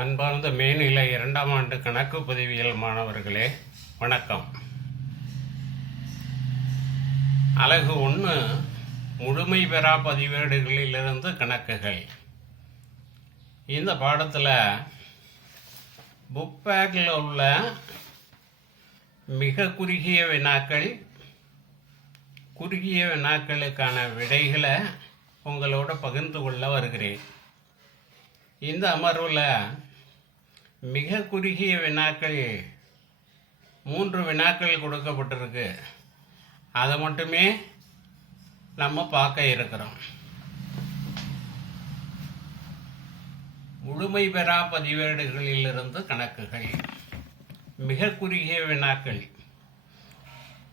அன்பார்ந்த மேல்நிலை இரண்டாம் ஆண்டு கணக்கு பதிவியல் மாணவர்களே வணக்கம். அழகு ஒன்று முழுமை பெறா பதிவேடுகளிலிருந்து கணக்குகள். இந்த பாடத்தில் புக் பேக்கில் உள்ள மிக குறுகிய வினாக்கள் குறுகிய வினாக்களுக்கான விடைகளை உங்களோட பகிர்ந்து கொள்ள வருகிறேன். இந்த அமர்வில் மிக குறுகிய வினாக்கள் மூன்று வினாக்கள் கொடுக்கப்பட்டிருக்கு. அதை மட்டுமே நம்ம பார்க்க இருக்கிறோம். முழுமை பெறா பதிவேடுகளிலிருந்து கணக்குகள். மிக குறுகிய வினாக்கள்.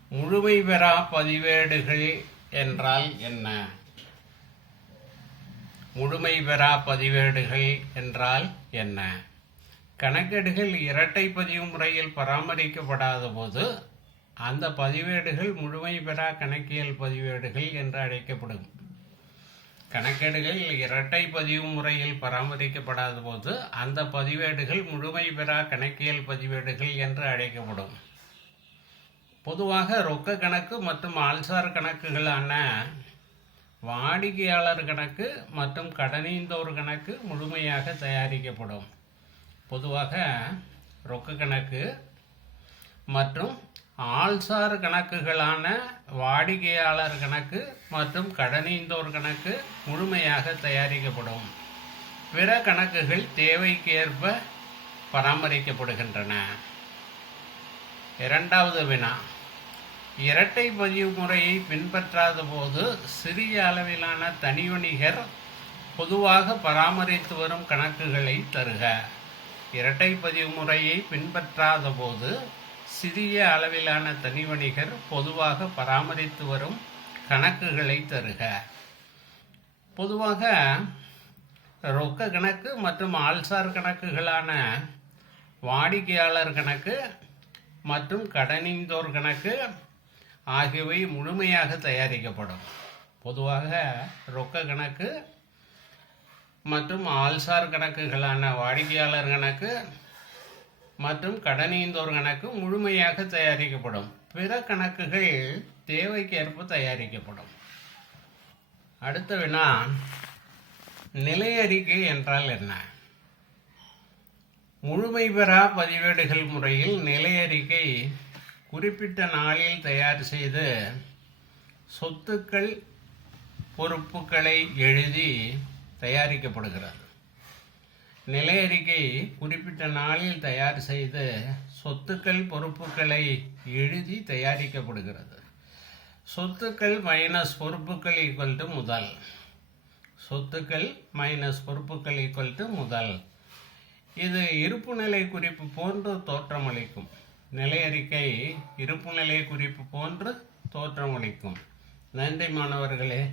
முழுமை பெறா பதிவேடுகள் என்றால் என்ன? முழுமை பெறா பதிவேடுகள் என்றால் என்ன? கணக்கேடுகள் இரட்டை பதிவு முறையில் பராமரிக்கப்படாத போது அந்த பதிவேடுகள் முழுமை பெறா கணக்கியல் பதிவேடுகள் என்று அழைக்கப்படும். கணக்கேடுகள் இரட்டை பதிவு முறையில் பராமரிக்கப்படாத போது அந்த பதிவேடுகள் முழுமை பெறா கணக்கியல் பதிவேடுகள் என்று அழைக்கப்படும். பொதுவாக ரொக்க கணக்கு மற்றும் ஆள்சார் கணக்குகளான வாடிக்கையாளர் கணக்கு மற்றும் கடனீந்தோர் கணக்கு முழுமையாக தயாரிக்கப்படும். பொதுவாக ரொக்க கணக்கு மற்றும் ஆள்சார் கணக்குகளான வாடிக்கையாளர் கணக்கு மற்றும் கடனீந்தோர் கணக்கு முழுமையாக தயாரிக்கப்படும். பிற கணக்குகள் தேவைக்கேற்ப பராமரிக்கப்படுகின்றன. இரண்டாவது வினா. இரட்டை பதிவு முறையை பின்பற்றாத போது சிறிய அளவிலான தனி வணிகர் பொதுவாக பராமரித்து வரும் கணக்குகளை தருக. இரட்டை பதிவு முறையை பின்பற்றாத போது சிறிய அளவிலான தனி வணிகர் பொதுவாக பராமரித்து வரும் கணக்குகளை தருக. பொதுவாக ரொக்க கணக்கு மற்றும் ஆள்சார் கணக்குகளான வாடிக்கையாளர் கணக்கு மற்றும் கடனிந்தோர் கணக்கு ஆகியவை முழுமையாக தயாரிக்கப்படும். பொதுவாக ரொக்க கணக்கு மற்றும் ஆள்சார் கணக்குகளான வாடிக்கையாளர் கணக்கு மற்றும் கடனீந்தோர் கணக்கு முழுமையாக தயாரிக்கப்படும். பிற கணக்குகள் தேவைக்கேற்ப தயாரிக்கப்படும். அடுத்த வினா நிலை அறிக்கை என்றால் என்ன? முழுமை பெறா பதிவேடுகள் முறையில் நிலை அறிக்கை குறிப்பிட்ட நாளில் தயார் செய்து சொத்துக்கள் பொறுப்புகளை எழுதி தயாரிக்கப்படுகிறது. நிலை அறிக்கை குறிப்பிட்ட நாளில் தயார் செய்து சொத்துக்கள் பொறுப்புகளை எழுதி தயாரிக்கப்படுகிறது. சொத்துக்கள் மைனஸ் பொறுப்புகள் ஈக்குவல் டு முதல். சொத்துக்கள் மைனஸ் பொறுப்புகள் ஈக்குவல் டு முதல். இது இருப்பு நிலை குறிப்பு போன்று தோற்றமளிக்கும். நிலை அறிக்கை இருப்புநிலை குறிப்பு போன்று தோற்றமளிக்கும். நன்றி மாணவர்களே.